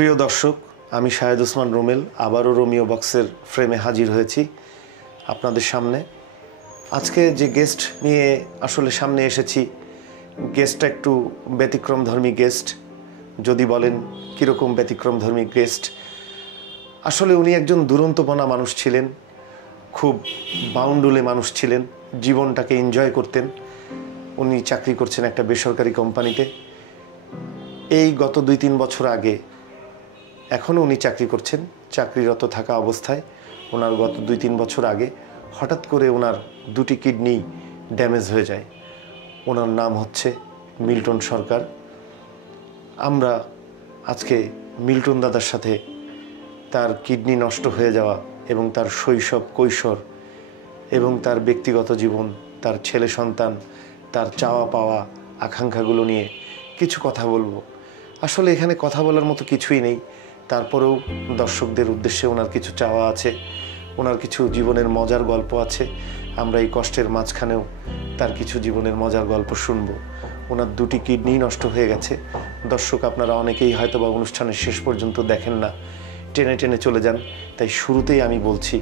প্রিয় দর্শক, আমি শাহেদ ওসমান রুমেল আবারও রোমিও বক্সের ফ্রেমে হাজির হয়েছি আপনাদের সামনে। আজকে যে গেস্ট নিয়ে আসলে সামনে এসেছি, গেস্টটা একটু ব্যতিক্রমধর্মী গেস্ট। যদি বলেন কীরকম ব্যতিক্রমধর্মী গেস্ট, আসলে উনি একজন দুরন্তপনা মানুষ ছিলেন, খুব বাউন্ডুলে মানুষ ছিলেন, জীবনটাকে এনজয় করতেন। উনি চাকরি করছেন একটা বেসরকারি কোম্পানিতে। এই গত 2-3 বছর আগে, এখনও উনি চাকরি করছেন, চাকরিরত থাকা অবস্থায় ওনার গত 2-3 বছর আগে হঠাৎ করে ওনার 2টি কিডনি ড্যামেজ হয়ে যায়। ওনার নাম হচ্ছে মিল্টন সরকার। আমরা আজকে মিল্টন দাদার সাথে তার কিডনি নষ্ট হয়ে যাওয়া এবং তার শৈশব কৈশোর এবং তার ব্যক্তিগত জীবন, তার ছেলে সন্তান, তার চাওয়া পাওয়া আকাঙ্ক্ষাগুলো নিয়ে কিছু কথা বলবো। আসলে এখানে কথা বলার মতো কিছুই নেই, তারপরেও দর্শকদের উদ্দেশ্যে ওনার কিছু চাওয়া আছে, ওনার কিছু জীবনের মজার গল্প আছে। আমরা এই কষ্টের মাঝখানেও তার কিছু জীবনের মজার গল্প শুনবো। ওনার 2টি কিডনি নষ্ট হয়ে গেছে। দর্শক আপনারা অনেকেই হয়তো বা অনুষ্ঠানের শেষ পর্যন্ত দেখেন না, টেনে টেনে চলে যান। তাই শুরুতেই আমি বলছি,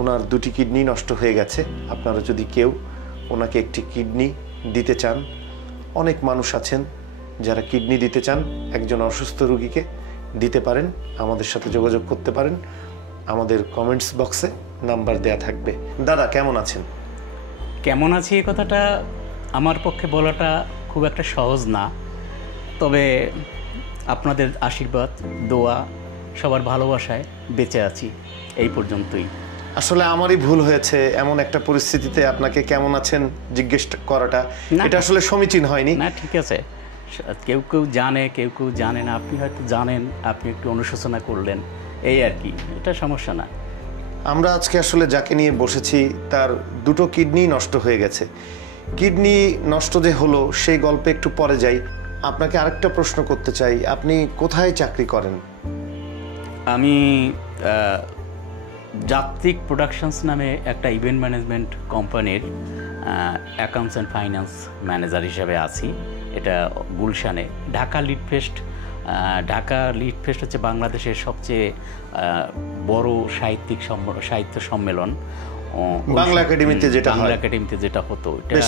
ওনার 2টি কিডনি নষ্ট হয়ে গেছে। আপনারা যদি কেউ ওনাকে একটি কিডনি দিতে চান, অনেক মানুষ আছেন যারা কিডনি দিতে চান একজন অসুস্থ রোগীকে, দিতে পারেন, আমাদের সাথে যোগাযোগ করতে পারেন। আমাদের কমেন্টস বক্সে নাম্বার দেয়া থাকবে। দাদা কেমন আছেন? কেমন আছি এই কথাটা আমার পক্ষে বলাটা খুব একটা সহজ না, তবে আপনাদের আশীর্বাদ, দোয়া, সবার ভালোবাসায় বেঁচে আছি, এই পর্যন্তই। আসলে আমারই ভুল হয়েছে এমন একটা পরিস্থিতিতে আপনাকে কেমন আছেন জিজ্ঞেস করাটা, এটা আসলে সমীচীন হয়নি। না, ঠিক আছে, কেউ কেউ জানে, কেউ কেউ জানে না। আপনি হয়তো জানেন, আপনি একটু অনুশোচনা করলেন, এই আর কি, এটা সমস্যা না। আমরা আজকে আসলে যাকে নিয়ে বসেছি তার 2টো কিডনি নষ্ট হয়ে গেছে। কিডনি নষ্ট যে হলো সেই গল্পে একটু পরে যাই। আপনাকে আরেকটা প্রশ্ন করতে চাই, আপনি কোথায় চাকরি করেন? আমি জাগতিক প্রোডাকশনস নামে একটা ইভেন্ট ম্যানেজমেন্ট কোম্পানির অ্যাকাউন্টস অ্যান্ড ফাইন্যান্স ম্যানেজার হিসেবে আছি। এটা গুলশানে। ঢাকা লিড ফেস্ট হচ্ছে বাংলাদেশের সবচেয়ে বড় সাহিত্য সম্মেলন। বাংলা একাডেমিতে যেটা হতো, এটা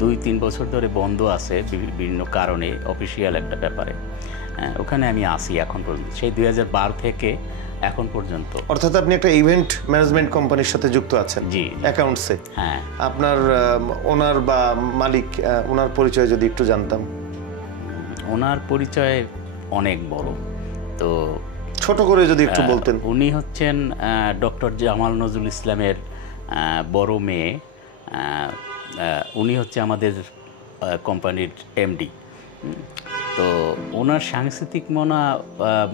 2-3 বছর ধরে বন্ধ আছে বিভিন্ন কারণে, অফিসিয়াল একটা ব্যাপারে। ওখানে আমি আসি এখন পর্যন্ত, সেই 2012 থেকে এখন পর্যন্ত। অর্থাৎ আপনি একটা ইভেন্ট ম্যানেজমেন্ট কোম্পানির সাথে যুক্ত আছেন? জি, অ্যাকাউন্টসে। হ্যাঁ। আপনার ওনার বা মালিক, ওনার পরিচয় যদি একটু জানতাম। ওনার পরিচয় অনেক বড়, তো ছোট করে যদি একটু বলতেন। উনি হচ্ছেন ডক্টর জামাল নজরুল ইসলামের বড় মেয়ে। উনি হচ্ছে আমাদের কোম্পানির এমডি। তো ওনার সাংস্কৃতিক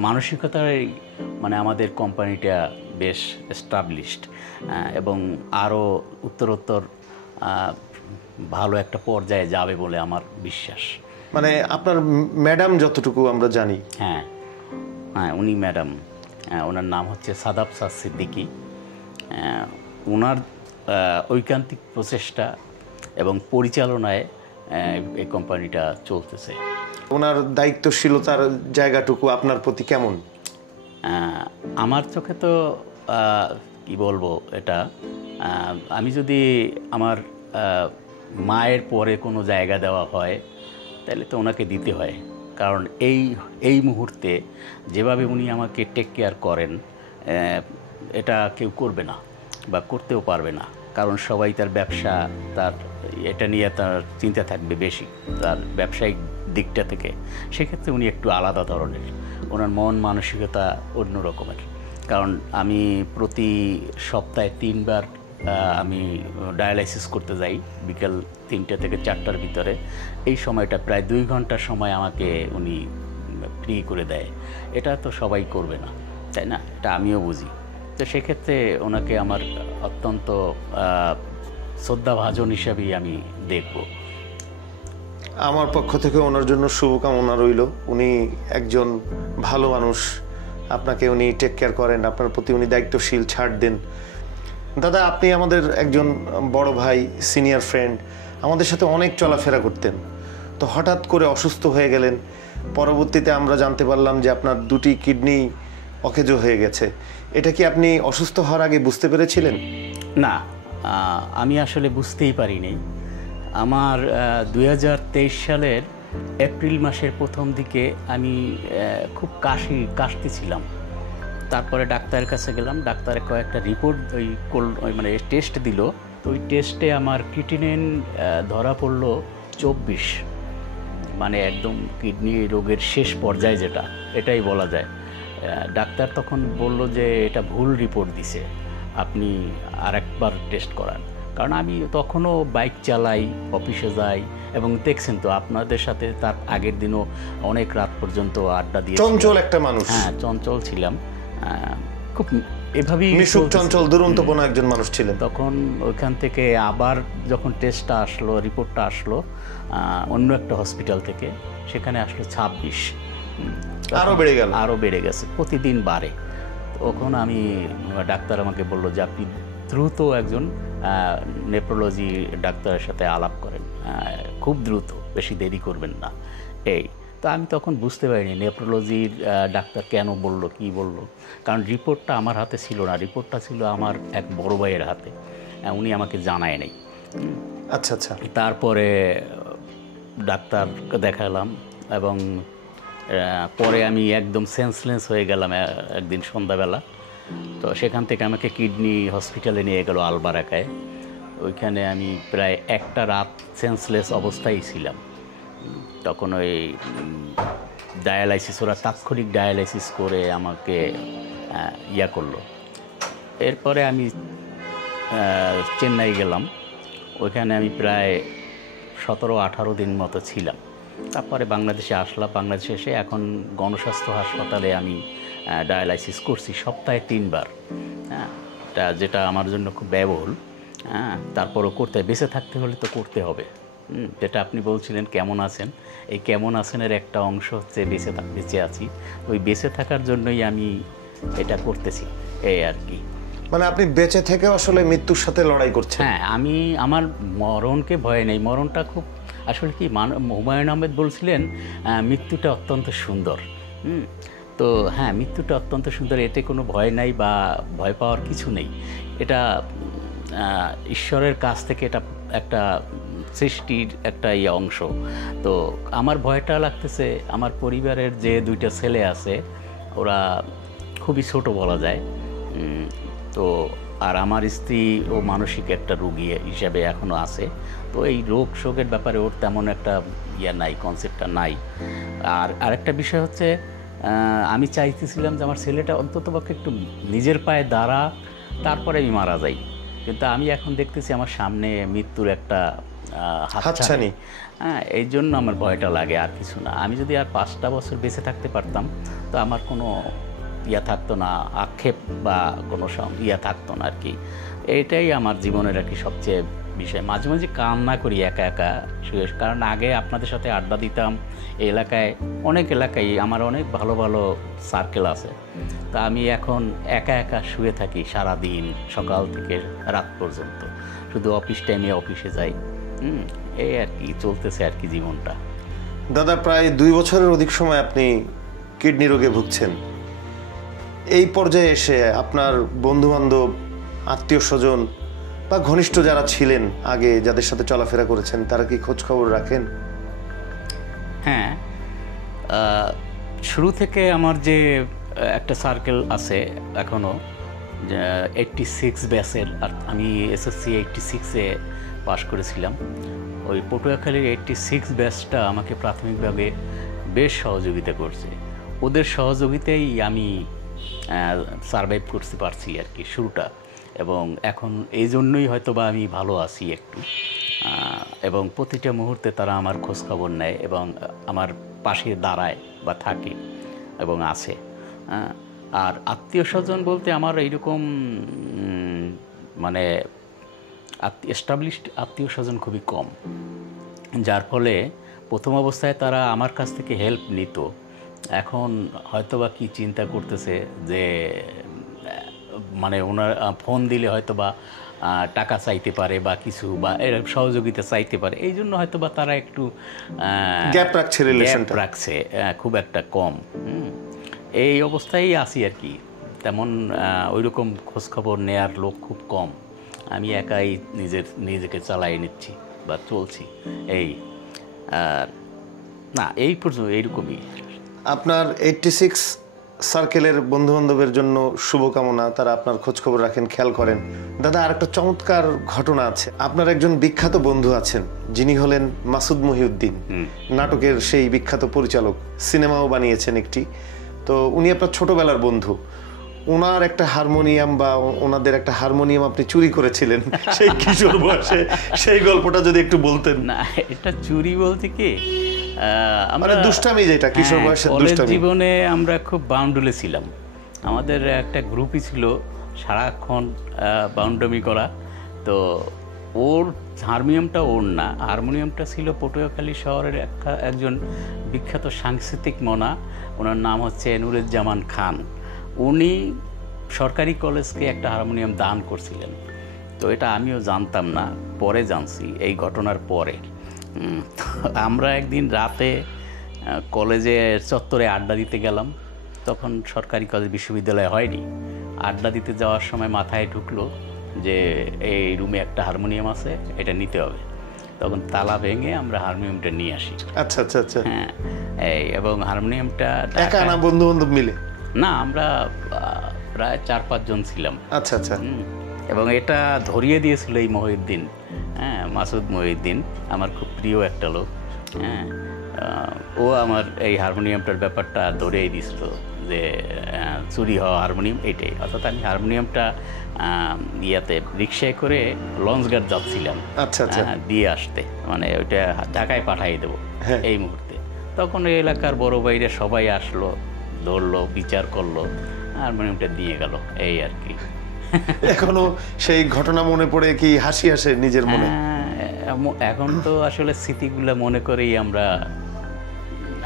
মানসিকতায় মানে আমাদের কোম্পানিটা বেশ এস্টাবলিশড এবং আরও উত্তরোত্তর ভালো একটা পর্যায়ে যাবে বলে আমার বিশ্বাস। মানে আপনার ম্যাডাম যতটুকু আমরা জানি। হ্যাঁ, উনি ম্যাডাম, ওনার নাম হচ্ছে সাদাবসাদ সিদ্দিকী। ওনার ঐকান্তিক প্রচেষ্টা এবং পরিচালনায় এই কোম্পানিটা চলতেছে। ওনার দায়িত্বশীলতার জায়গাটুকু আপনার প্রতি কেমন? আমার চোখে তো কি বলবো, এটা আমি যদি আমার মায়ের পরে কোনো জায়গা দেওয়া হয় তাহলে তো ওনাকে দিতে হয়। কারণ এই মুহূর্তে যেভাবে উনি আমাকে টেক কেয়ার করেন, এটা কেউ করবে না বা করতেও পারবে না। কারণ সবাই তার ব্যবসা, তার এটা নিয়ে তার চিন্তা থাকবে বেশি, তার ব্যবসায়িক দিকটা থেকে। সেক্ষেত্রে উনি একটু আলাদা ধরনের, ওনার মন মানসিকতা অন্য রকমের। কারণ আমি প্রতি সপ্তাহে 3 বার আমি ডায়ালাইসিস করতে যাই, বিকেল 3টে থেকে 4টার ভিতরে। এই সময়টা প্রায় 2 ঘন্টার সময় আমাকে উনি ফ্রি করে দেয়। এটা তো সবাই করবে না, তাই না? এটা আমিও বুঝি। তো সেক্ষেত্রে ওনাকে আমার অত্যন্ত শ্রদ্ধাভাজন হিসাবেই আমি দেখব। আমার পক্ষ থেকে ওনার জন্য শুভকামনা রইল। উনি একজন ভালো মানুষ, আপনাকে উনি টেক কেয়ার করেন, আপনার প্রতি উনি দায়িত্বশীল, ছাড় দেন। দাদা, আপনি আমাদের একজন বড় ভাই, সিনিয়র ফ্রেন্ড, আমাদের সাথে অনেক চলাফেরা করতেন। তো হঠাৎ করে অসুস্থ হয়ে গেলেন, পরবর্তীতে আমরা জানতে পারলাম যে আপনার দুটি কিডনি অকেজো হয়ে গেছে। এটা কি আপনি অসুস্থ হওয়ার আগে বুঝতে পেরেছিলেন? না, আমি আসলে বুঝতেই পারিনি। আমার 2023 সালের এপ্রিল মাসের প্রথম দিকে আমি খুব কাশতেছিলাম। তারপরে ডাক্তারের কাছে গেলাম, ডাক্তারে কয়েকটা রিপোর্ট ওই মানে টেস্ট দিল। তো ওই টেস্টে আমার ক্রিটিনিন ধরা পড়লো 24, মানে একদম কিডনি রোগের শেষ পর্যায়ে, যেটা এটাই বলা যায়। ডাক্তার তখন বলল যে এটা ভুল রিপোর্ট দিছে, আপনি আরেকবার টেস্ট করান। কারণ আমি তখনও বাইক চালাই, অফিসে যাই, এবং দেখছেন তো আপনাদের সাথে তার আগের দিনও অনেক রাত পর্যন্ত আড্ডা দিয়ে চঞ্চল একটা মানুষ। হ্যাঁ, চঞ্চল ছিলাম, খুব এভাবেই মিশুক চঞ্চল দুরন্তপনা একজন মানুষ ছিলেন। তখন ওইখান থেকে আবার যখন টেস্টটা আসলো, রিপোর্টটা আসলো অন্য একটা হসপিটাল থেকে, সেখানে আসলো 26। আরও বেড়ে গেছে, প্রতিদিন বাড়ে। তখন আমি ডাক্তার আমাকে বললো যে আপনি দ্রুত একজন নেফ্রোলজি ডাক্তারের সাথে আলাপ করেন, খুব দ্রুত, বেশি দেরি করবেন না। তো আমি তখন বুঝতে পারিনি নেফ্রোলজির ডাক্তার কেন বললো, কি বললো, কারণ রিপোর্টটা আমার হাতে ছিল না, রিপোর্টটা ছিল আমার এক বড় ভাইয়ের হাতে, উনি আমাকে জানায় নাই। আচ্ছা আচ্ছা। তারপরে ডাক্তারকে দেখালাম, এবং পরে আমি একদম সেন্সলেস হয়ে গেলাম একদিন সন্ধ্যাবেলা। তো সেখান থেকে আমাকে কিডনি হসপিটালে নিয়ে গেল আলবারাকায়। ওইখানে আমি প্রায় একটা রাত সেন্সলেস অবস্থায় ছিলাম। তখন ওই ডায়ালাইসিস, ওরা তাৎক্ষণিক ডায়ালাইসিস করে আমাকে করলো। এরপরে আমি চেন্নাই গেলাম, ওইখানে আমি প্রায় 17-18 দিন মতো ছিলাম। তারপরে বাংলাদেশে আসলাম। বাংলাদেশে এসে এখন গণস্বাস্থ্য হাসপাতালে আমি ডায়ালাইসিস করছি সপ্তাহে 3 বার। হ্যাঁ, যেটা আমার জন্য খুব ব্যয়বহুল। হ্যাঁ, তারপরও করতে, বেঁচে থাকতে হলে তো করতে হবে। যেটা আপনি বলছিলেন কেমন আছেন, এই কেমন আছেনের একটা অংশ হচ্ছে বেঁচে আছি। ওই বেঁচে থাকার জন্যই আমি এটা করতেছি, এই আর কি। মানে আপনি বেঁচে থেকে আসলে মৃত্যুর সাথে লড়াই করছেন। হ্যাঁ, আমি আমার মরণকে ভয় নেই। মরণটা খুব আসলে কি, হুমায়ুন আহমেদ বলছিলেন মৃত্যুটা অত্যন্ত সুন্দর। তো হ্যাঁ, মৃত্যুটা অত্যন্ত সুন্দর, এতে কোনো ভয় নাই বা ভয় পাওয়ার কিছু নেই। এটা ঈশ্বরের কাছ থেকে এটা একটা সৃষ্টির একটা অংশ। তো আমার ভয়টা লাগতেছে আমার পরিবারের যে 2টা ছেলে আছে, ওরা খুবই ছোট বলা যায়। তো আর আমার স্ত্রী ও মানসিক একটা রোগী হিসাবে এখনও আছে। তো এই রোগ শোকের ব্যাপারে ওর তেমন একটা নাই, কনসেপ্টটা নাই। আর আরেকটা বিষয় হচ্ছে, আমি চাইতেছিলাম যে আমার ছেলেটা অন্ততপক্ষে একটু নিজের পায়ে দাঁড়া, তারপরে আমি মারা যাই। কিন্তু আমি এখন দেখতেছি আমার সামনে মৃত্যুর একটা হাতছানি। হ্যাঁ, এই জন্য আমার ভয়টা লাগে, আর কিছু না। আমি যদি আর 5টা বছর বেঁচে থাকতে পারতাম, তো আমার কোনো থাকতো না, আক্ষেপ বা কোনো থাকতো না আর কি। এটাই আমার জীবনের আর কি সবচেয়ে বিষয়। মাঝে মাঝে কান্না করি একা একা শুয়ে, কারণ আগে আপনাদের সাথে আড্ডা দিতাম এই এলাকায়, অনেক এলাকায় আমার অনেক ভালো ভালো সার্কেল আছে। তা আমি এখন একা একা শুয়ে থাকি সারাদিন, সকাল থেকে রাত পর্যন্ত, শুধু অফিস টাইমে অফিসে যাই। এই আর কি চলতেছে আর কি জীবনটা। দাদা, প্রায় 2 বছরের অধিক সময় আপনি কিডনি রোগে ভুগছেন। এই পর্যায়ে এসে আপনার বন্ধুবান্ধব, আত্মীয় স্বজন বা ঘনিষ্ঠ যারা ছিলেন আগে, যাদের সাথে চলাফেরা করেছেন, তারা কি খোঁজ খবর রাখেন? হ্যাঁ, শুরু থেকে আমার যে একটা সার্কেল আছে এখনও, 86 ব্যাচের, আর আমি এসএসসি 86-এ পাশ করেছিলাম। ওই পটুয়াখালীর 86 ব্যাচটা আমাকে প্রাথমিকভাবে বেশ সহযোগিতা করছে। ওদের সহযোগিতায় আমি সারভাইভ করতে পারছি আর কি শুরুটা, এবং এখন এই জন্যই হয়তো বা আমি ভালো আছি একটু। এবং প্রতিটা মুহূর্তে তারা আমার খোঁজখবর নেয় এবং আমার পাশে দাঁড়ায় বা থাকে এবং আছে। আর আত্মীয় স্বজন বলতে আমার এইরকম মানে এস্টাবলিশড আত্মীয় স্বজন খুবই কম, যার ফলে প্রথম অবস্থায় তারা আমার কাছ থেকে হেল্প নিত। এখন হয়তোবা কি চিন্তা করতেছে যে মানে ওনার ফোন দিলে হয়তোবা টাকা চাইতে পারে বা কিছু বা এরকম সহযোগিতা চাইতে পারে, এই জন্য হয়তো বা তারা একটু গ্যাপ রাখছে, রিলেশনটা রাখছে খুব একটা কম। এই অবস্থায় আছি আর কি, তেমন ওইরকম খোঁজখবর নেয়ার লোক খুব কম। আমি একাই নিজেকে চালাই নিচ্ছি বা চলছি এই। আর না, এই পর্যন্ত এইরকমই। আপনার 86 সার্কেলের বন্ধুবান্ধবের জন্য শুভকামনা, তারা আপনার খোঁজখবর রাখেন, খেয়াল করেন। দাদা, আর একটা চমৎকার ঘটনা আছে। আপনার একজন বিখ্যাত বন্ধু আছেন, যিনি হলেন মাসুদ মহিউদ্দিন, নাটকের সেই বিখ্যাত পরিচালক, সিনেমাও বানিয়েছেন একটি। তো উনি আপনার ছোটবেলার বন্ধু। ওনার একটা হারমোনিয়াম বা ওনাদের একটা হারমোনিয়াম আপনি চুরি করেছিলেন সেই কিশোর বয়সে, সেই গল্পটা যদি একটু বলতেন। না, এটা চুরি বলতে কি, আমরা দুষ্টামি, যেটা কিশোর বয়সের দুষ্টামি। জীবনে আমরা খুব বাউন্ডুলে ছিলাম। আমাদের একটা গ্রুপই ছিল সারাক্ষণ বাউন্ডামি করা। তো ওর হারমোনিয়ামটা ওর না, হারমোনিয়ামটা ছিল পটুয়াখালী শহরের একজন বিখ্যাত সাংস্কৃতিক মনা, ওনার নাম হচ্ছে নুরুজ্জামান খান। উনি সরকারি কলেজকে একটা হারমোনিয়াম দান করছিলেন। তো এটা আমিও জানতাম না, পরে জানছি এই ঘটনার পরে। তো আমরা একদিন রাতে কলেজের চত্বরে আড্ডা দিতে গেলাম। তখন সরকারি কলেজ বিশ্ববিদ্যালয় হয়নি। আড্ডা দিতে যাওয়ার সময় মাথায় ঢুকলো যে এই রুমে একটা হারমোনিয়াম আছে, এটা নিতে হবে। তখন তালা ভেঙে আমরা হারমোনিয়ামটা নিয়ে আসি। আচ্ছা আচ্ছা আচ্ছা। হ্যাঁ, এই এবং হারমোনিয়ামটা একা না, বন্ধু বান্ধব মিলে? না, আমরা প্রায় 4-5 জন ছিলাম। আচ্ছা আচ্ছা। এবং এটা ধরিয়ে দিয়েছিল এই মহিউদ্দিন, হ্যাঁ, মাসুদ মহিউদ্দিন, আমার খুব প্রিয় একটা লোক। হ্যাঁ, ও আমার এই হারমোনিয়ামটার ব্যাপারটা ধরেই দিয়েছিল যে চুরি হওয়া হারমোনিয়াম এইটাই। অর্থাৎ আমি হারমোনিয়ামটা ইয়াতে রিক্সায় করে লঞ্চঘাট যাচ্ছিলাম। আচ্ছা আচ্ছা। দিয়ে আসতে, মানে ওইটা ঢাকায় পাঠিয়ে দেবো এই মুহূর্তে। তখন এই এলাকার বড় ভাইরা সবাই আসলো, ধরলো, বিচার করলো, হারমোনিয়ামটা দিয়ে গেল, এই আর কি। এখনো সেই ঘটনা মনে পড়ে কি হাসি আসে নিজের মনে? এখন তো আসলে স্মৃতিগুলো মনে করেই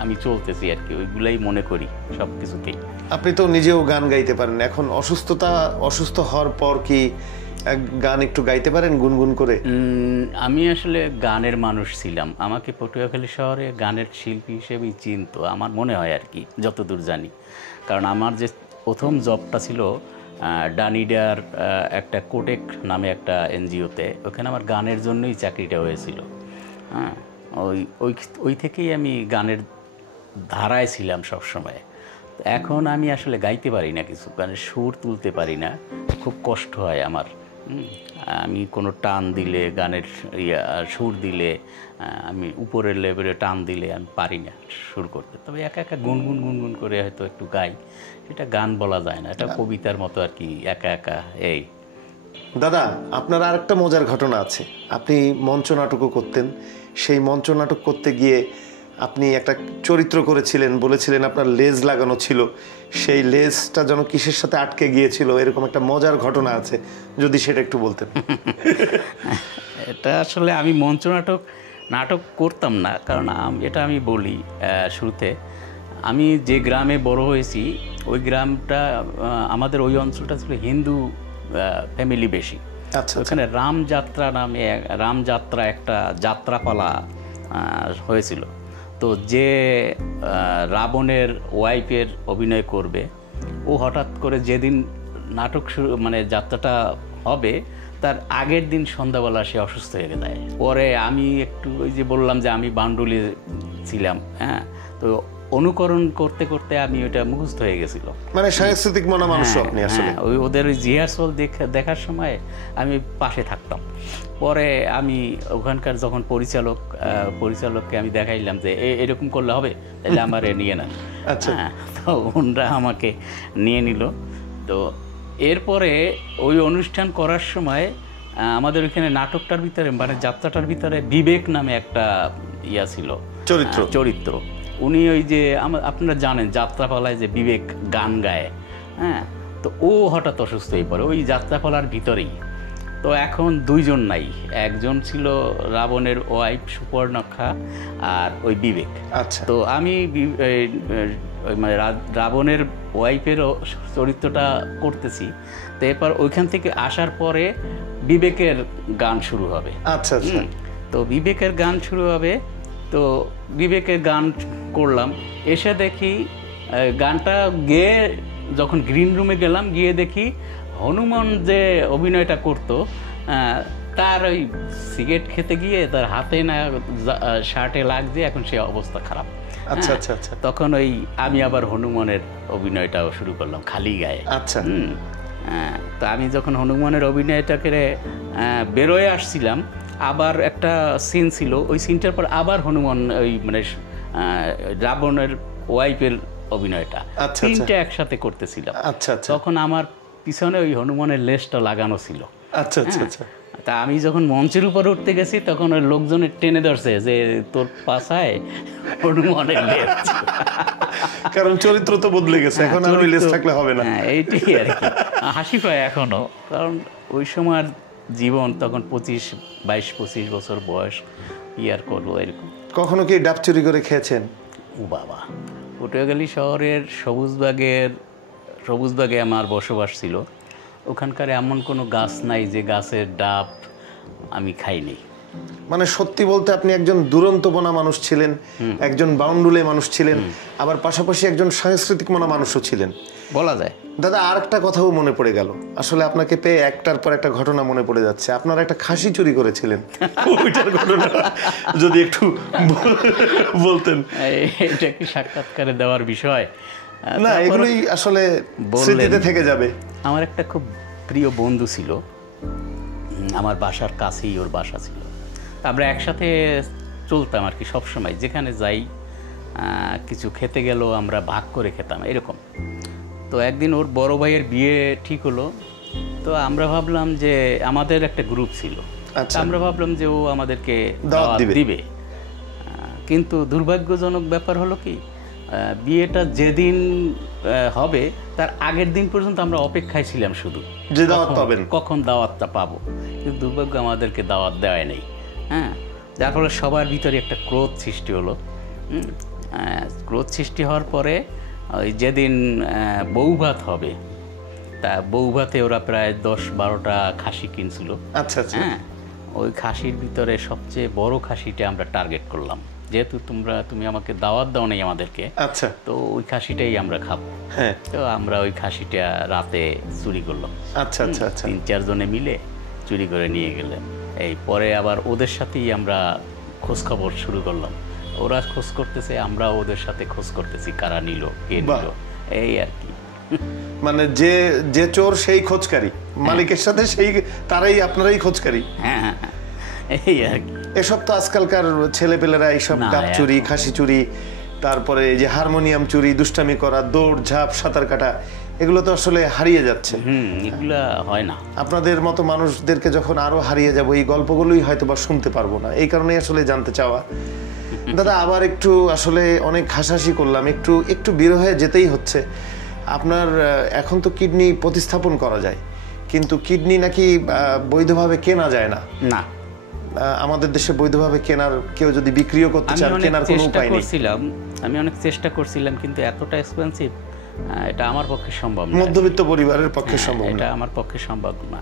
আমি চলতেছি আর কি, ওইগুলাই মনে করি সব কিছুতেই। আপনি তো নিজেও গান গাইতে পারেন। এখন অসুস্থ হওয়ার পর কি গান একটু গাইতে পারেন গুনগুন করে? আমি আসলে গানের মানুষ ছিলাম। আমাকে পটুয়াখালী শহরে গানের শিল্পী হিসেবেই চিনতো, আমার মনে হয় আর কি, যতদূর জানি। কারণ আমার যে প্রথম জবটা ছিল ডানিডার একটা কোটেক নামে একটা এনজিওতে, ওখানে আমার গানের জন্যই চাকরিটা হয়েছিল। হ্যাঁ, ওই থেকেই আমি গানের ধারায় ছিলাম সবসময়। এখন আমি আসলে গাইতে পারি না কিছু, গানের সুর তুলতে পারি না, খুব কষ্ট হয় আমার। আমি কোনো টান দিলে, গানের সুর দিলে, আমি উপরের লেভেলে টান দিলে আমি পারি না সুর করতে। তবে একা একা গুনগুন করে হয়তো একটু গাই, এটা গান বলা যায় না, এটা কবিতার মতো আর কি, একা একা এই। দাদা, আপনার আর একটা মজার ঘটনা আছে। আপনি মঞ্চ নাটকও করতেন। সেই মঞ্চ নাটক করতে গিয়ে আপনি একটা চরিত্র করেছিলেন, বলেছিলেন আপনার লেজ লাগানো ছিল, সেই লেজটা যেন কিসের সাথে আটকে গিয়েছিল, এরকম একটা মজার ঘটনা আছে, যদি সেটা একটু বলতেন। এটা আসলে আমি মঞ্চ নাটক করতাম না, কারণ এটা আমি বলি শুরুতে, আমি যে গ্রামে বড় হয়েছি ওই গ্রামটা, আমাদের ওই অঞ্চলটা ছিল হিন্দু ফ্যামিলি বেশি। আচ্ছা, ওখানে রামযাত্রা একটা যাত্রাপালা হয়েছিল। তো যে রাবণের ওয়াইফের অভিনয় করবে, ও হঠাৎ করে যেদিন নাটক শুরু, মানে যাত্রাটা হবে, তার আগের দিন সন্ধ্যাবেলা সে অসুস্থ হয়ে যায়। পরে আমি একটু, ওই যে বললাম যে আমি বান্ডুলি ছিলাম, হ্যাঁ, তো অনুকরণ করতে করতে আমি ওটা মুখস্থ হয়ে গেছিল। মানে সাংস্কৃতিক মনা মানুষ আপনি আসলে। ওই ওদের ওই রিহার্সাল দেখার সময় আমি পাশে থাকতাম। পরে আমি ওখানকার যখন পরিচালককে আমি দেখাইলাম যে এরকম করলে হবে, তাহলে আমার নিয়ে নেন। আচ্ছা। তো ওনরা আমাকে নিয়ে নিল। তো এরপরে ওই অনুষ্ঠান করার সময় আমাদের ওইখানে নাটকটার ভিতরে, মানে যাত্রাটার ভিতরে বিবেক নামে একটা ছিল, চরিত্র। উনি ওই যে আপনারা জানেন যাত্রাপালায় যে বিবেক গান গায়, হ্যাঁ, তো ও হঠাৎ অসুস্থ হয়ে পড়ে ওই যাত্রাপালার ভিতরেই। তো এখন দুইজন নাই, একজন ছিল রাবণের ওয়াইফ সুপর্ণখা আর ওই বিবেক। আচ্ছা। তো আমি ওই মানে রাবণের ওয়াইফের চরিত্রটা করতেছি। তো এরপর ওইখান থেকে আসার পরে বিবেকের গান শুরু হবে। আচ্ছা আচ্ছা। তো বিবেকের গান শুরু হবে, তো বিবেকের গান করলাম, এসে দেখি গানটা গেয়ে যখন গ্রিন রুমে গেলাম, গিয়ে দেখি হনুমান যে অভিনয়টা করতো তার ওই সিগারেট খেতে গিয়ে তার হাতে না শার্টে লাগছে, এখন সে অবস্থা খারাপ। আচ্ছা আচ্ছা আচ্ছা। তখন ওই আমি আবার হনুমানের অভিনয়টাও শুরু করলাম খালি গায়ে। আচ্ছা। তো আমি যখন হনুমানের অভিনয়টাকে বেরোয় আসছিলাম, আবার একটা সিন ছিল, ওই সিনটার পর আবার হনুমান ওই মানে রাবণের ওয়াইফের অভিনয়টা তিনটে একসাথে করতেছিলাম। আচ্ছা আচ্ছা। তখন আমার পিছনে ওই হনুমানের লেজটা লাগানো ছিল। আচ্ছা আচ্ছা আচ্ছা। তা আমি যখন মঞ্চের উপর উঠতে গেছি, তখন ওই লোকজনের টেনে ধরছে যে তোর পাছায় হনুমানের লেজ। কারণ চরিত্র তো বদলে গেছে, এখন আর ওই লেজ থাকলে হবে না। এইটাই আর কি, হাসি পায় এখনো, কারণ ওই সময় জীবন তখন 22-25 বছর বয়স, কি আর করবো এরকম। কখনো কি ডাব চুরি করে খেয়েছেন? ও বাবা, পটুয়াখালী শহরের সবুজবাগে আমার বসবাস ছিল। ওখানকার এমন কোনো গাছ নাই যে গাছের ডাব আমি খাইনি। মানে সত্যি বলতে আপনি একজন দুরন্ত মনা মানুষ ছিলেন, একজন বাউন্ডুলে মানুষ ছিলেন, আবার পাশাপাশি একজন সাংস্কৃতিক মনা মানুষও ছিলেন বলা যায়। দাদা, আর একটা কথাও মনে পড়ে গেল, আসলে আপনাকে পেয়ে একটার পর একটা ঘটনা মনে পড়ে যাচ্ছে। আপনারা একটা খাসি চুরি করেছিলেন, ওইটার ঘটনা যদি একটু বলতেন। এটা কি সাক্ষাৎকারে দেওয়ার বিষয়? না, এগুলোই আসলে স্মৃতিতে থেকে যাবে। আমার একটা খুব প্রিয় বন্ধু ছিল, আমার বাসার কাছেই ওর বাসা ছিল। আমরা একসাথে চলতাম আর কি, সবসময় যেখানে যাই কিছু খেতে গেলেও আমরা ভাগ করে খেতাম এরকম। তো একদিন ওর বড় ভাইয়ের বিয়ে ঠিক হলো, তো আমরা ভাবলাম যে আমাদের একটা গ্রুপ ছিল, আমরা ভাবলাম যে ও আমাদেরকে দাওয়াত দিবে। কিন্তু দুর্ভাগ্যজনক ব্যাপার হলো কি, বিয়েটা যেদিন হবে তার আগের দিন পর্যন্ত আমরা অপেক্ষায় ছিলাম শুধু যে দাওয়াত পাবেন, কখন দাওয়াতটা পাবো। কিন্তু দুর্ভাগ্য আমাদেরকে দাওয়াত দেওয়াই নেই। হ্যাঁ, যার ফলে সবার ভিতরে একটা ক্রোধ সৃষ্টি হলো। ক্রোধ সৃষ্টি হওয়ার পরে ওই যেদিন বউভাত হবে, তা বউভাতে ওরা প্রায় 10-12টা খাসি কিনছিল। আচ্ছা আচ্ছা। হ্যাঁ, ওই খাসির ভিতরে সবচেয়ে বড় খাসিটা আমরা টার্গেট করলাম, যেহেতু তুমি আমাকে দাওয়াত দাও নাই আমাদেরকে। আচ্ছা। তো ওই খাসিটাই আমরা খাবো। হ্যাঁ। তো আমরা ওই খাসিটা রাতে চুরি করলাম। আচ্ছা আচ্ছা আচ্ছা। 3-4 জনে মিলে চুরি করে নিয়ে গেলেন। এই পরে আবার ওদের সাথেই আমরা খোঁজ খবর শুরু করলাম। ওরা খোঁজ করতেছে, আমরা ওদের সাথে খোঁজ করতেছি কারা নিল, কে নিল, এই আর কি। মানে যে চোর সেই খোঁজকারী, মালিকের সাথে সেই তারাই আপনারাই খোঁজকারী। হ্যাঁ হ্যাঁ, এই আর কি। এসব তো আজকালকার ছেলেপেলেরা এইসব ডাব চুরি, খাসি চুরি, তারপরে যে হারমোনিয়াম চুরি, দুষ্টামি করা, দৌড় ঝাঁপ, সাঁতার কাটা, এগুলো তো আসলে হারিয়ে যাচ্ছে। এগুলা হয় না। আপনাদের মতো মানুষদেরকে যখন আরো হারিয়ে যাব, এই গল্পগুলোই হয়তো বা শুনতে পারবো না। এই কারণে আসলে জানতে চাওয়া। দাদা, আবার একটু আসলে অনেক হাসাহাসি করলাম, একটু বের হয়ে যেতেই হচ্ছে। আপনার এখন তো কিডনি প্রতিস্থাপন করা যায়, কিন্তু কিডনি নাকি বৈধভাবে কেনা যায় না। না, আমাদের দেশে বৈধভাবে কেনার, কেউ যদি বিক্রিও করতে চান, কেনার কোনো উপায় নেই। আমি অনেক চেষ্টা করছিলাম, কিন্তু এতটা এক্সপেন্সিভ, এটা আমার পক্ষে সম্ভব না। মধ্যবিত্ত পরিবারের পক্ষে সম্ভব না, এটা আমার পক্ষে সম্ভব না।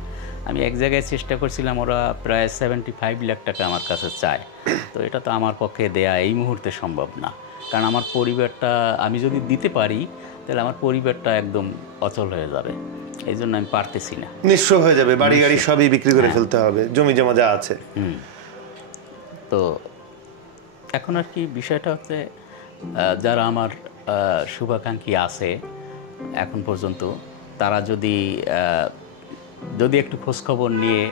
আমি এক জায়গায় চেষ্টা করছিলাম, ওরা প্রায় 75 লাখ টাকা আমার কাছে চায়। তো এটা তো আমার পক্ষে দেয়া এই মুহূর্তে সম্ভব না, কারণ আমার পরিবারটা, আমি যদি দিতে পারি তাহলে আমার পরিবারটা একদম অচল হয়ে যাবে। এই জন্য আমি পারতেছি না, নিঃস্ব হয়ে যাবে, বাড়ি গাড়ি সবই বিক্রি করে ফেলতে হবে, জমি জমা যা আছে। তো এখন আর কি বিষয়টা হচ্ছে, যারা আমার শুভাকাঙ্ক্ষী আছে এখন পর্যন্ত, তারা যদি একটু খোঁজখবর নিয়ে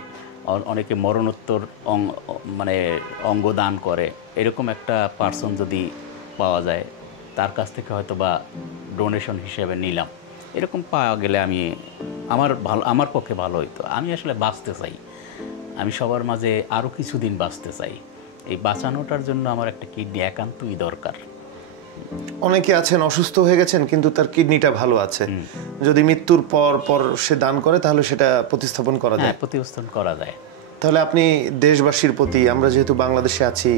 অনেকে মরণোত্তর মানে অঙ্গ দান করে, এরকম একটা পার্সন যদি পাওয়া যায়, তার কাছ থেকে হয়তো বা ডোনেশন হিসেবে নিলাম, এরকম পাওয়া গেলে আমার পক্ষে ভালো হইতো। আমি আসলে বাঁচতে চাই, আমি সবার মাঝে আরও কিছুদিন বাঁচতে চাই। এই বাঁচানোটার জন্য আমার একটা কিডনি একান্তই দরকার। অনেকে আছেন অসুস্থ হয়ে গেছেন কিন্তু তার কিডনিটা ভালো আছে, যদি মৃত্যুর পর পর সে দান করে তাহলে সেটা প্রতিস্থাপন করা যায়। হ্যাঁ, প্রতিস্থাপন করা যায়। তাহলে আপনি দেশবাসীর প্রতি, আমরা যেহেতু বাংলাদেশে আছি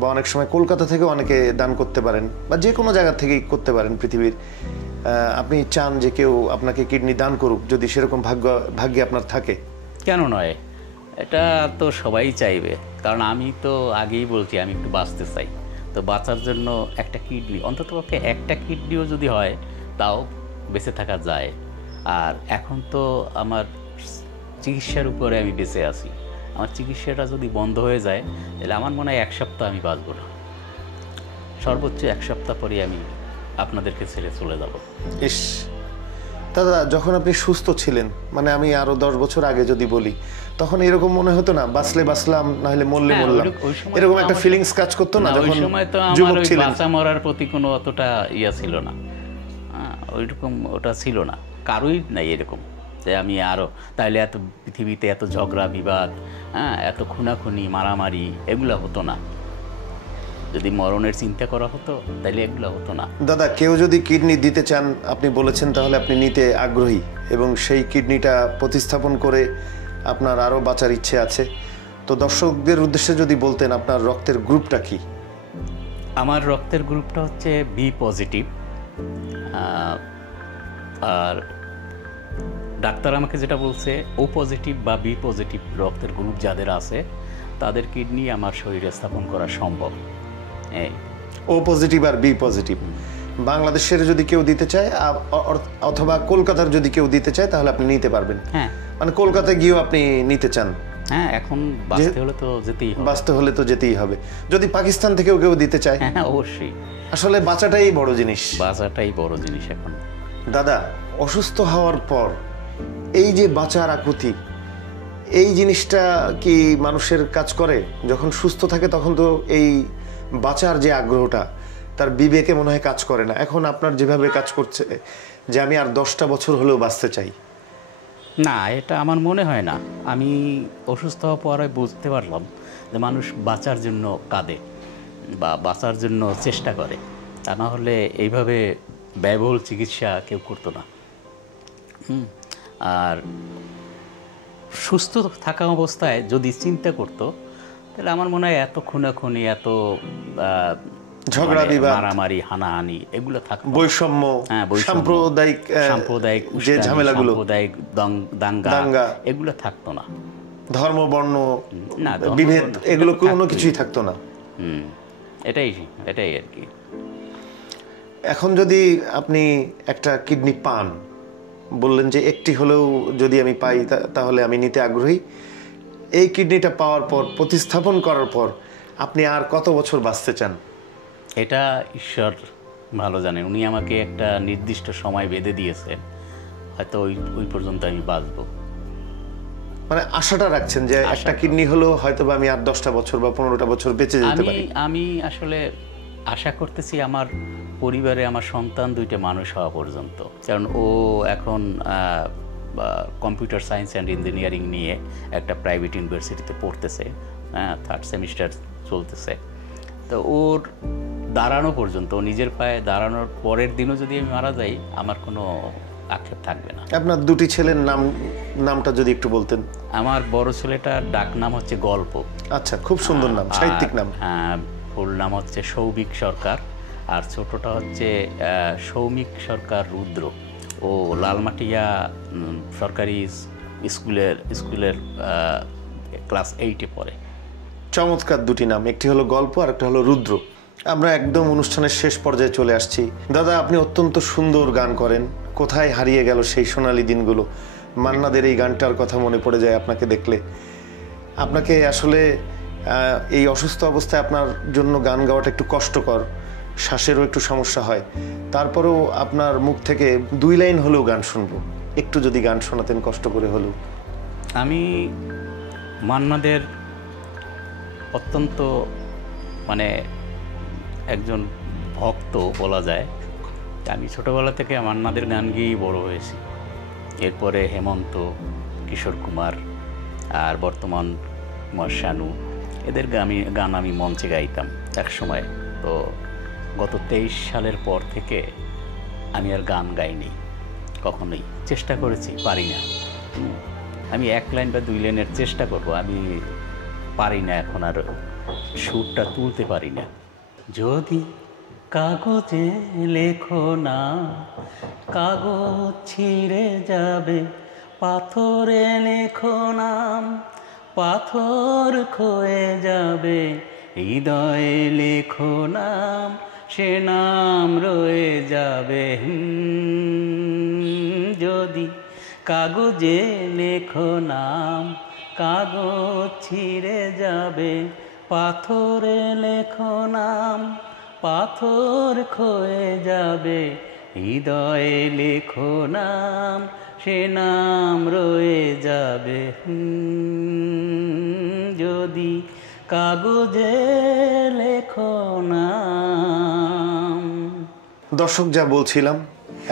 বা অনেক সময় কলকাতা থেকে অনেকে দান করতে পারেন বা যে কোনো জায়গা থেকেই করতে পারেন পৃথিবীর, আপনি চান যে কেউ আপনাকে কিডনি দান করুক যদি সেরকম ভাগ্যে আপনার থাকে? কেন নয়, এটা তো সবাই চাইবে, কারণ আমি তো আগেই বলছি আমি একটু বাঁচতে চাই। তো বাঁচার জন্য একটা কিডনি, অন্ততপক্ষে একটা কিডনিও যদি হয় তাও বেঁচে থাকা যায়। আর এখন তো আমার চিকিৎসার উপরে আমি বেঁচে আছি, আমার চিকিৎসাটা যদি বন্ধ হয়ে যায় তাহলে আমার মনে হয় 1 সপ্তাহ আমি বাঁচব না, সর্বোচ্চ 1 সপ্তাহ পরে আমি আপনাদেরকে ছেড়ে চলে যাব। ইস দাদা, যখন আপনি সুস্থ ছিলেন, মানে আমি আরো 10 বছর আগে যদি বলি, তখন এরকম মনে হতো না বাঁচলে বাঁচলাম না হলে মরলে হ্যাঁ, মরলাম, ওই সময় এরকম তো একটা আমার- ফিলিংস কাজ করতো না না, ওই যখন সময় তো আমার যুবক ওই ছিলেন? বাঁচা মরার প্রতি কোনো অতটা ছিল না, ওইরকম ওটা ছিল না, কারোই নাই এরকম যে আমি আরও তাহলে এত পৃথিবীতে এত ঝগড়া বিবাদ, এত খুনাখুনি মারামারি এগুলো হতো না। যদি মরণের চিন্তা করা হতো তাহলে এগুলো হতো না। দাদা, কেউ যদি কিডনি দিতে চান আপনি বলেছেন তাহলে আপনি নিতে আগ্রহী এবং সেই কিডনিটা প্রতিস্থাপন করে আপনার আরও বাঁচার ইচ্ছে আছে, তো দর্শকদের উদ্দেশ্যে যদি বলতেন আপনার রক্তের গ্রুপটা কি? আমার রক্তের গ্রুপটা হচ্ছে বি পজিটিভ। আর ডাক্তার আমাকে যেটা বলছে, ও পজিটিভ বা বি পজিটিভ রক্তের গ্রুপ যাদের আছে তাদের কিডনি আমার শরীরে স্থাপন করা সম্ভব। এই ও পজিটিভ আর বি পজিটিভ বাংলাদেশের যদি কেউ দিতে চায় অথবা কলকাতার যদি কেউ দিতে চায় তাহলে আপনি নিতে পারবেন? হ্যাঁ, মানে কলকাতায় গিয়েও আপনি নিতে চান? হ্যাঁ, এখন বাঁচতে হলে তো যেতেই হবে। বাঁচতে হলে তো যেতেই হবে। যদি পাকিস্তান থেকেও কেউ দিতে চায়? হ্যাঁ, অবশ্যই। আসলে বাঁচাটাই বড় জিনিস। বাঁচাটাই বড় জিনিস এখন। দাদা, অসুস্থ হওয়ার পর এই যে বাঁচার আকুতি, এই জিনিসটা কি মানুষের কাজ করে? যখন সুস্থ থাকে তখন তো এই বাঁচার যে আগ্রহটা তার বিবেকে মনে হয় কাজ করে না। এখন আপনার যেভাবে কাজ করছে যে আমি আর 10টা বছর হলেও বাঁচতে চাই, না, এটা আমার মনে হয় না। আমি অসুস্থ হওয়ার পরে বুঝতে পারলাম যে মানুষ বাঁচার জন্য কাঁদে বা বাঁচার জন্য চেষ্টা করে, তা না হলে এইভাবে ব্যয়বহুল চিকিৎসা কেউ করতো না। আর সুস্থ থাকা অবস্থায় যদি চিন্তা করতো তাহলে আমার মনে হয় এত খুনাখুনি, এত ঝগড়া বিবাদ, মারামারি, হানাহানি এগুলো থাকতো। বৈষম্য, সাম্প্রদায়িক যে ঝামেলাগুলো, সাম্প্রদায়িক দাঙ্গা এগুলো থাকতো না। ধর্ম বর্ণ না, বিভেদ এগুলো কোনো কিছুই থাকতো না। এটাই আর কি। এখন যদি আপনি একটা কিডনি পান, বললেন যে একটি হলেও যদি আমি পাই তাহলে আমি নিতে আগ্রহী, এই কিডনিটা পাওয়ার পর, প্রতিস্থাপন করার পর আপনি আর কত বছর বাঁচতে চান? এটা ঈশ্বর ভালো জানেন। উনি আমাকে একটা নির্দিষ্ট সময় বেঁধে দিয়েছেন, হয়তো ওই পর্যন্ত আমি বাঁচবো। মানে আশাটা রাখছেন যে একটা কিডনি হলো হয়তো বা আমি আর 10টা বছর বা 15টা বছর বেঁচে যেতে পারি? আমি আসলে আশা করতেছি আমার পরিবারে আমার সন্তান 2টা মানুষ হওয়া পর্যন্ত। কারণ ও এখন কম্পিউটার সায়েন্স অ্যান্ড ইঞ্জিনিয়ারিং নিয়ে একটা প্রাইভেট ইউনিভার্সিটিতে পড়তেছে, 3rd সেমিস্টার চলতেছে। তো ওর দাঁড়ানো পর্যন্ত, ও নিজের পায়ে দাঁড়ানোর পরের দিনও যদি আমি মারা যাই আমার কোনো আক্ষেপ থাকবে না। আপনার 2টি ছেলের নামটা যদি একটু বলতেন? আমার বড় ছেলেটার ডাক নাম হচ্ছে গল্প। আচ্ছা, খুব সুন্দর নাম, সাহিত্যিক নাম। ফুল নাম হচ্ছে সৌভিক সরকার, আর ছোটটা হচ্ছে সৌমিক সরকার রুদ্র। ও লালমাটিয়া সরকারি স্কুলের ক্লাস 8-এ পড়ে। চমৎকার 2টি নাম, একটি হলো গল্প আর একটা হলো রুদ্র। আমরা একদম অনুষ্ঠানের শেষ পর্যায়ে চলে আসছি। দাদা, আপনি অত্যন্ত সুন্দর গান করেন। কোথায় হারিয়ে গেল সেই সোনালী দিনগুলো? মান্নাদের এই গানটার কথা মনে পড়ে যায় আপনাকে দেখলে। আপনাকে আসলে এই অসুস্থ অবস্থায় আপনার জন্য গান গাওয়াটা একটু কষ্টকর, শ্বাসেরও একটু সমস্যা হয়, তারপরেও আপনার মুখ থেকে 2 লাইন হলেও গান শুনবো। একটু যদি গান শোনাতেন কষ্ট করে হলেও। আমি মান্নাদের অত্যন্ত মানে একজন ভক্ত বলা যায়। আমি ছোটোবেলা থেকে মান্নাদের গান গিয়েই বড় হয়েছি। এরপরে হেমন্ত, কিশোর কুমার আর বর্তমান কুমার শানু, এদের গান আমি মঞ্চে গাইতাম এক সময়। তো গত 23 সালের পর থেকে আমি আর গান গাইনি কখনোই। চেষ্টা করেছি, পারি না। আমি 1 লাইন বা 2 লাইনের চেষ্টা করব, আমি পারি না, এখন আর সুরটা তুলতে পারি না। যদি কাগজে লেখো না, কাগজ ছিঁড়ে যাবে, পাথরে লেখো নাম, পাথর ক্ষয়ে যাবে, হৃদয়ে লেখো নাম, সে নাম রয়ে যাবে। যদি কাগজে লেখো নাম, কাগজ ছিঁড়ে যাবে, পাথরে লেখো নাম, পাথর ক্ষয়ে যাবে, হৃদয়ে লেখো নাম, সে নাম রয়ে যাবে। যদি কাগজে লেখো নাম। দর্শক, যা বলছিলাম,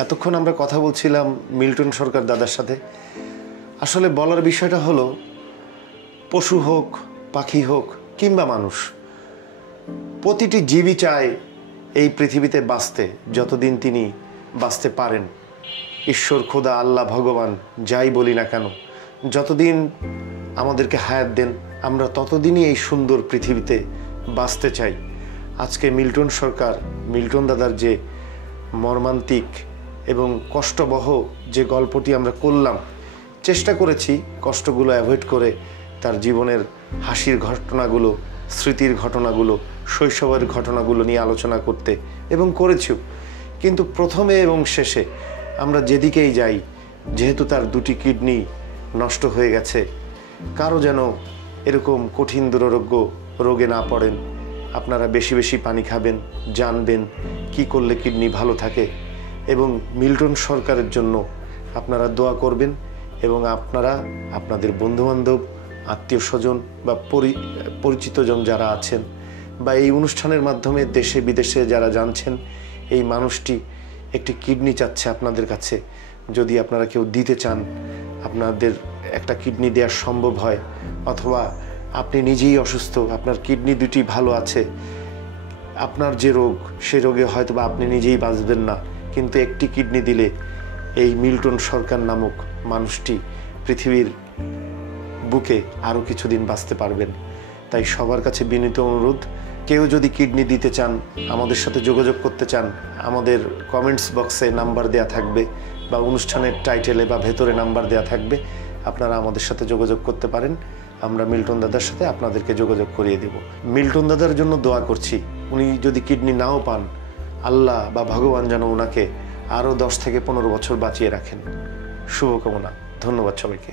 এতক্ষণ আমরা কথা বলছিলাম মিল্টন সরকার দাদার সাথে। আসলে বলার বিষয়টা হলো, পশু হোক, পাখি হোক কিংবা মানুষ, প্রতিটি জীবই চায় এই পৃথিবীতে বাঁচতে, যতদিন তিনি বাঁচতে পারেন। ঈশ্বর, খোদা, আল্লাহ, ভগবান যাই বলি না কেন, যতদিন আমাদেরকে হায়াত দেন, আমরা ততদিনই এই সুন্দর পৃথিবীতে বাঁচতে চাই। আজকে মিল্টন সরকার, মিল্টন দাদার যে মর্মান্তিক এবং কষ্টবহ যে গল্পটি আমরা করলাম, চেষ্টা করেছি কষ্টগুলো অ্যাভয়েড করে তার জীবনের হাসির ঘটনাগুলো, স্মৃতির ঘটনাগুলো, শৈশবের ঘটনাগুলো নিয়ে আলোচনা করতে, এবং করেছিও। কিন্তু প্রথমে এবং শেষে আমরা যেদিকেই যাই, যেহেতু তার 2টি কিডনি নষ্ট হয়ে গেছে, কারো যেন এরকম কঠিন দুরারোগ্য রোগে না পড়েন। আপনারা বেশি বেশি পানি খাবেন, জানবেন কি করলে কিডনি ভালো থাকে, এবং মিল্টন সরকারের জন্য আপনারা দোয়া করবেন। এবং আপনারা আপনাদের বন্ধুবান্ধব, আত্মীয় স্বজন বা পরিচিতজন যারা আছেন, বা এই অনুষ্ঠানের মাধ্যমে দেশে বিদেশে যারা জানছেন এই মানুষটি একটি কিডনি চাচ্ছে আপনাদের কাছে, যদি আপনারা কেউ দিতে চান, আপনাদের একটা কিডনি দেওয়া সম্ভব হয়, অথবা আপনি নিজেই অসুস্থ, আপনার কিডনি 2টি ভালো আছে, আপনার যে রোগ সে রোগে হয়তো বা আপনি নিজেই বাঁচবেন না, কিন্তু একটি কিডনি দিলে এই মিল্টন সরকার নামক মানুষটি পৃথিবীর বুকে আরও কিছুদিন বাঁচতে পারবেন। তাই সবার কাছে বিনীত অনুরোধ, কেউ যদি কিডনি দিতে চান, আমাদের সাথে যোগাযোগ করতে চান, আমাদের কমেন্টস বক্সে নাম্বার দেয়া থাকবে, বা অনুষ্ঠানের টাইটেলে বা ভেতরে নাম্বার দেয়া থাকবে, আপনারা আমাদের সাথে যোগাযোগ করতে পারেন। আমরা মিল্টন দাদার সাথে আপনাদেরকে যোগাযোগ করিয়ে দেব। মিল্টন দাদার জন্য দোয়া করছি, উনি যদি কিডনি নাও পান, আল্লাহ বা ভগবান যেন ওনাকে আরও 10 থেকে 15 বছর বাঁচিয়ে রাখেন। শুভকামনা। ধন্যবাদ সবাইকে।